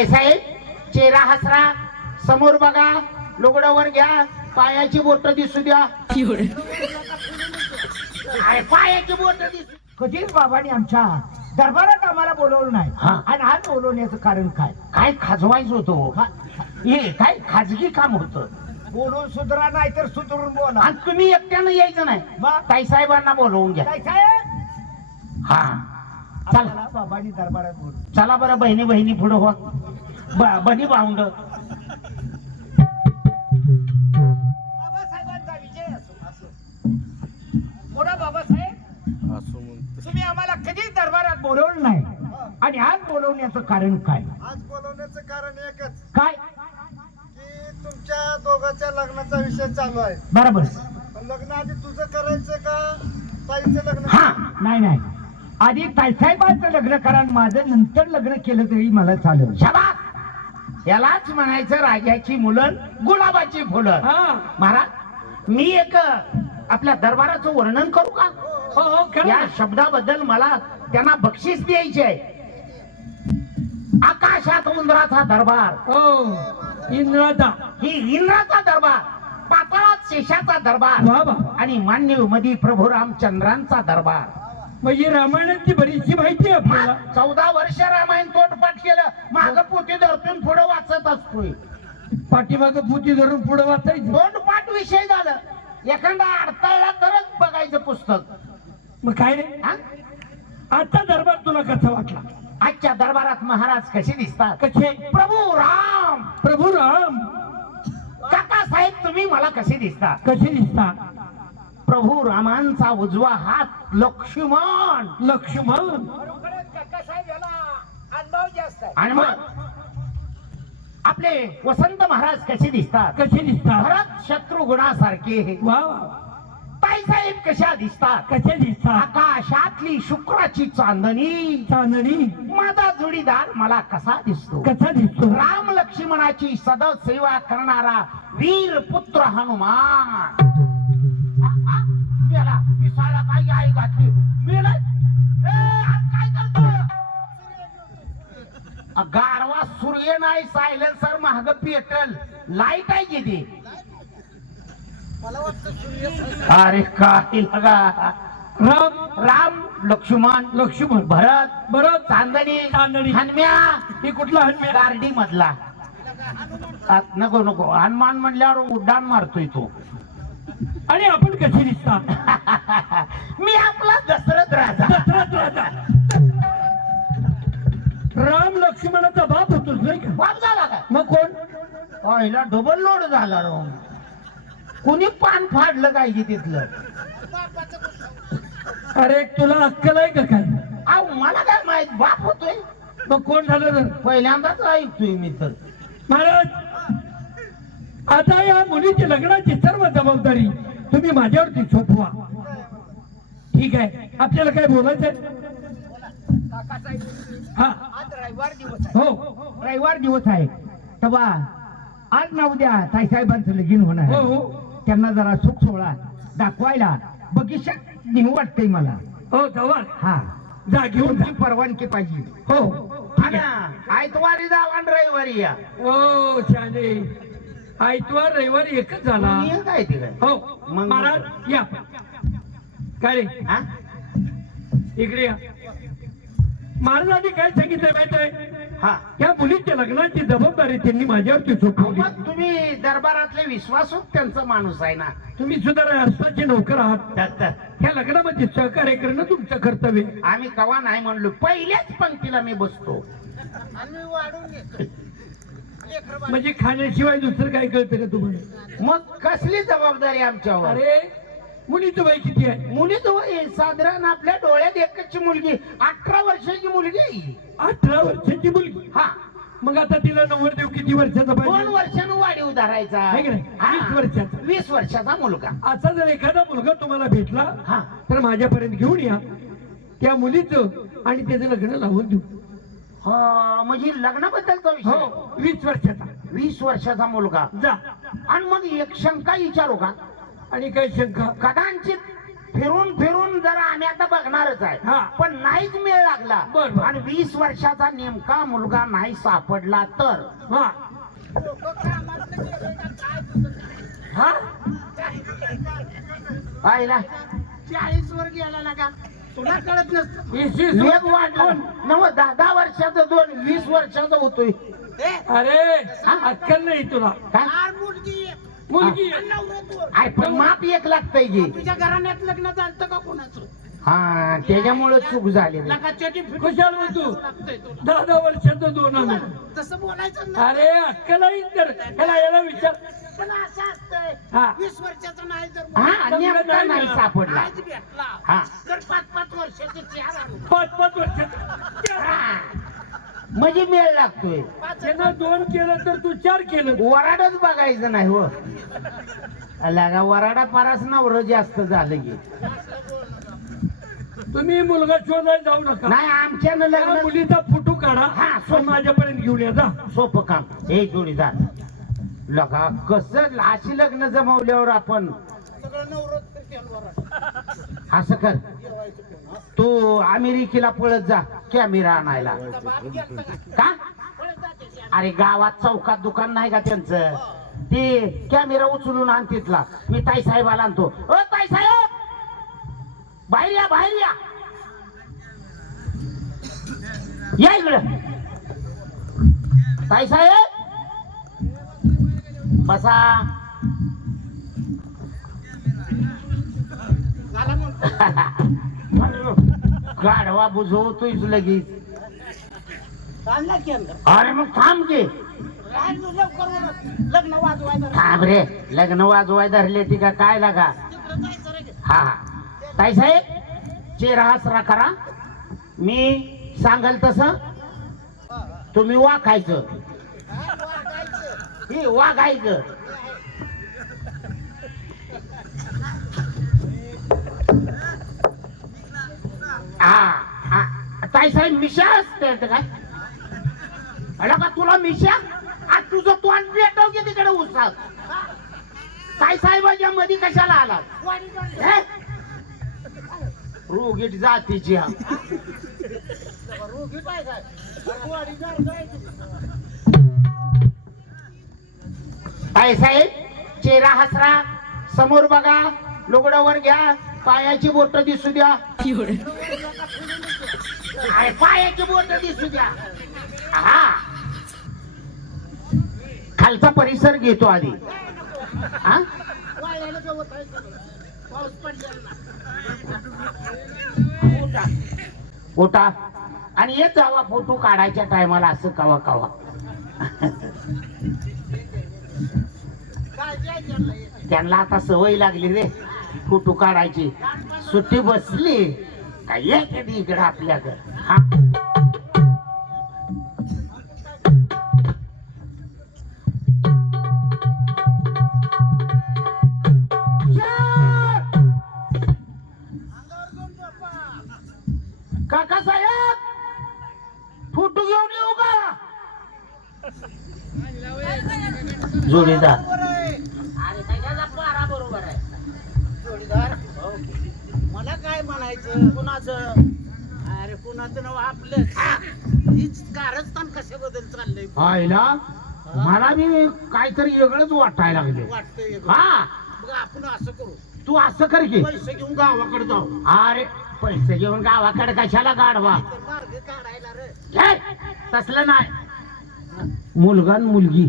ताईसाहेब चेहरा हसरा, समोर बघा, लुगडावर घ्या, पायाची बोट दिसू द्या. अरे पायाची बोट दिसू. कधीच बाबांनी आमच्या दरबारात आम्हाला बोलवलं नाही. हा. आणि आज बोलवण्याचं कारण काय? काय खाजवायचं होतं? हे काय खाजगी काम होतं. बोलून सुधरा नाही तर सुधरून बोला. आणि तुम्ही एकट्यानं यायचं नाही, मग ताईसाहेबांना बोलवून घ्या. काय साहेब हा चला आम्हाला बाबांनी दरबारात बोलवलं. चला बरं, बहिणी बहिणी पुढं हो. बनी भाऊंड बाबासाहेबांचा विजय असो. असो मोठा बाबासाहेब, तुम्ही आम्हाला कधीच दरबारात बोलवलं नाही. आणि आज बोलवण्याचं कारण काय? आज बोलवण्याचं कारण एकच काय? की तुमच्या दोघांच्या लग्नाचा विषय चालू आहे. बरोबर. पण लग्न आधी तुझं करायचं का ताईचं लग्न? हा नाही नाही, आधी ताईसाहेबांचं लग्न करा आणि माझं नंतर लग्न केलं तरी मला चालेल. शाबास, यालाच म्हणायचं राजाची मुलं गुलाबाची फुलं. महाराज, मी एक आपल्या दरबाराचं वर्णन करू का? या शब्दाबद्दल मला त्यांना बक्षीस द्यायचे आहे. आकाशात उंदराचा दरबार, इंद्राचा, ही इंद्राचा दरबार, पाताळात शेषाचा दरबार, बाबा. आणि मान्य मध्ये प्रभू रामचंद्रांचा दरबार. म्हणजे रामायणाची बरीचशी माहिती आहे आपल्याला. 14 वर्ष रामायण तोंडपाठ केलं, माग पोटी धरतून पुढे वाचत असतोय. पाठीमाग पुती धरून पुढे वाचायचं. तोंडपाठ विषय झालं, एखादा अडथळा तरच बघायचं पुस्तक. मग काय रे, हा? आता दरबार तुला कसा वाटला? आजच्या दरबारात महाराज कसे दिसतात? कसे? प्रभू राम, प्रभू राम. काका साहेब तुम्ही मला कसे दिसता? कसे दिसता? प्रभू रामांचा उजवा हात लक्ष्मण. लक्ष्मण. आणि मग आपले वसंत महाराज कसे दिसतात? कसे दिसता? भरत शत्रुघ्नासारखे. वा. ताईसाहेब कशा दिसतात? कसे दिसता? आकाशातली शुक्राची चांदणी. चांदणी. माझा जोडीदार मला कसा दिसतो? कसा दिसतो? राम लक्ष्मणाची सतत सेवा करणारा वीर पुत्र हनुमान. मेला विसाला काही आई घातली. मेला काय करतो? गारवा सूर्य नाही, सायलेन्सर महाग पेटल. लाईट आहे किती? मला वाटतं सूर्य. अरे काय लगा. राम, राम लक्ष्मण, लक्ष्मण, भरत, भरत, चांदणी, चांदणी. हनम्या. हे कुठला हनुमान? गार्डी मधला. नको नको, हनुमान म्हणल्यावर उड्डाण मारतोय तो. आणि आपण कसे दिसता? मी आपला दशरथ राजा. दशरथ राजा. राम लक्ष्मणाचा बाप होतोस नाही का? बाप झाला का? मग कोण? पहिला डबल लोड झाला रो. कुणी पान फाडलं काय की तिथलं? अरे तुला अक्कल आहे का काय? अहो मला काय माहित, बाप होतोय. मग कोण झालं तर? पहिल्यांदाच ऐकतोय मी तर. महाराज, आता या मुलीची लग्नाची सर्व जबाबदारी तुम्ही माझ्यावरती सोपवा. ठीक आहे, आपल्याला काय बोलायचंय? हा, आज रविवार दिवस आहे. हो, रविवार दिवस आहे. तेव्हा आज ना उद्या ताईसाहेबांचं लगीन होणार आहे. त्यांना जरा सुख सोहळा दाखवायला बगीचात नेऊ वाटतंय मला. हो जवळ. हा, जा घेऊन जा. परवानगी पाहिजे. हो. आयतवारी जावा आणि रविवारी या. हो चाले. आयतवार रविवारी एकच झाला. ये काय ते काय? हो मग- महाराज या. काय रे, हा? इकडे या. महाराजांनी काय सांगितलं माहित आहे? हा. या मुलीच्या लग्नाची जबाबदारी त्यांनी माझ्यावरती सोपवली. मग तुम्ही दरबारातले विश्वासू त्यांचा माणूस आहे ना. तुम्ही सुद्धा राष्ट्राचे नोकर आहात. तर या लग्नामध्ये सहकार्य करणं तुमचं कर्तव्य आहे. आम्ही कवा नाही म्हणलो, पहिल्याच पंक्तीला मी बसतो. आणि मी वाढून घेतो. लेकरं बाळ. म्हणजे खाण्याशिवाय दुसरं काय कळतं का तुम्हाला? मग कसली जबाबदारी आमच्यावर? अरे मुलीचं वय किती आहे? मुलीचं वय साधारण आपल्या डोळ्यात एकच मुलगी, 18 वर्षाची मुलगी आहे. 18 वर्षाची मुलगी. हा. मग आता तिला नवरदेव किती वर्षाचा 2 पाहिजे? वर्षानं वाढीव धरायचा. आहे की नाही? हा. 20 वर्षाचा. 20 वर्षाचा मुलगा. असा जर एखादा मुलगा तुम्हाला भेटला हा. तर माझ्यापर्यंत घेऊन या. त्या मुलीचं आणि त्याचं लग्न लावून देऊ. हा, म्हणजे लग्नाबद्दलचा विषय. हो, 20 वर्षाचा. 20 वर्षाचा मुलगा. जा. आणि मग एक शंका विचारू का? आणि काय शंका? कदाचित फिरून फिरून जरा आम्ही आता बघणारच हा. आहे पण नाहीच मेळ लागला बर, बर. आणि 20 वर्षाचा नेमका मुलगा नाही सापडला तर हा हा पाहिला 40 वर गेला ना का तुला कळत नसतं वेग वाढला नव 10 वर्षाचा 20 वर्षाचा होतोय अरे अक्कल नाही तुला काय फार मुलगी आहे. मुलगी आणि नवरा तू. अरे पण माप एक लागतंय की तुझ्या घराण्यात लग्न चालतं का कोणाचं हा त्याच्यामुळे चूक झाली लगा चटी फिटी खुशाल हो तू लागतंय तुला. 10 वर्षाचं 2 आणून तसं बोलायचं ना अरे अक्कल आहे तर याला विचार पण असं असतंय हा. 20 वर्षाचा नाही जर हा नेमका नाही सापडला आज भेटला हा. तर 5-5 वर्षाचे 4 आणू 5-5 वर्षात हा. म्हणजे मेळ लागतोय त्यानं 2 केलं तर तू 4 केलं वराडच बघायचं नाही हो लागा वराडा पारास नवर जास्त झालं की तुम्ही मुलगा शोधायला जाऊ नका नाही आमच्यानं त्या लग्न मुलीचा फोटो काढा हा, तो माझ्यापर्यंत घेऊन या जा सोपं काम हे जोडीदार लगा कसं अशी लग्न जमवल्यावर आपण सगळं नवरत करते वरात. असं कर जेवायचं कोण, हा? तू अमेरिकेला पळत जा कॅमेरा आणायला आता बाप गेलता का? का पळत जाते ती. अरे गावात चौकात दुकान नाही का त्यांचं ते कॅमेरा उचलून आण तिथला मी ताई साहेबाला आणतो ओ ताई साहेब बाहेर या बाहेर या या इकडं ताई साहेब बसा झाला म्हणतो. गाढवा बुजवतोयच लगेच चालला की अंदर. अरे मग थांब घे काय तू लवकर वरत. लग्न वाजवायला थांब रे लग्न वाजवाय धरले ती का काय लागा तिकडं जायचं रे. हा ताई साहेब चेहरा हसरा करा मी सांगल तसं तुम्ही वाकायचं काय वागायचं? हे वागायचं ताई साहेब मिशा असते काय अला का तुला मिशा आज तुझं तोंड पेटव की तिकडे उसात ताई साहेबाच्या मध्ये कशाला आला वाडी जायचं. रोगीट जातीची हा रोगी काय काय? वाडी जायचं. ताई साहेब चेहरा हसरा समोर बघा लुगडावर घ्या पायाची बोट दिसू द्या अरे पायाची बोट दिसू द्या हा खालचा परिसर घेतो आधी हा वाळलेलं गवत आहे सगळं. पाऊस पडलेला उठा. उठा आणि येत जावा फोटो काढायच्या टायमाला असं कावा कावा काय द्यायचं येते. त्यांना आता सवय लागली रे फोटो काढायची सुट्टी बसली काय येते इकडे आपल्याकडे हा अंगावर घेऊन झोपा. काका साहेब फोटो घेऊन येऊ का जोडीदार बरोबर आहे. अरे त्याच्याचा पारा बरोबर आहे जोडीदार मला काय म्हणायचं कुणाचं अरे कुणाचं नाव आपलं हीच कारस्थान कशाबद्दल चाललंय आईला मला बी काहीतरी वेगळंच वाटायला लागले वाटतंय हा बघ आपण असं करू तू असं कर की पैसे घेऊन गावाकडे जाऊ अरे पैसे घेऊन गावाकडे कशाला गाडवा तर मार्ग काढायला रे हे, तसलं नाही मुलगा आणि मुलगी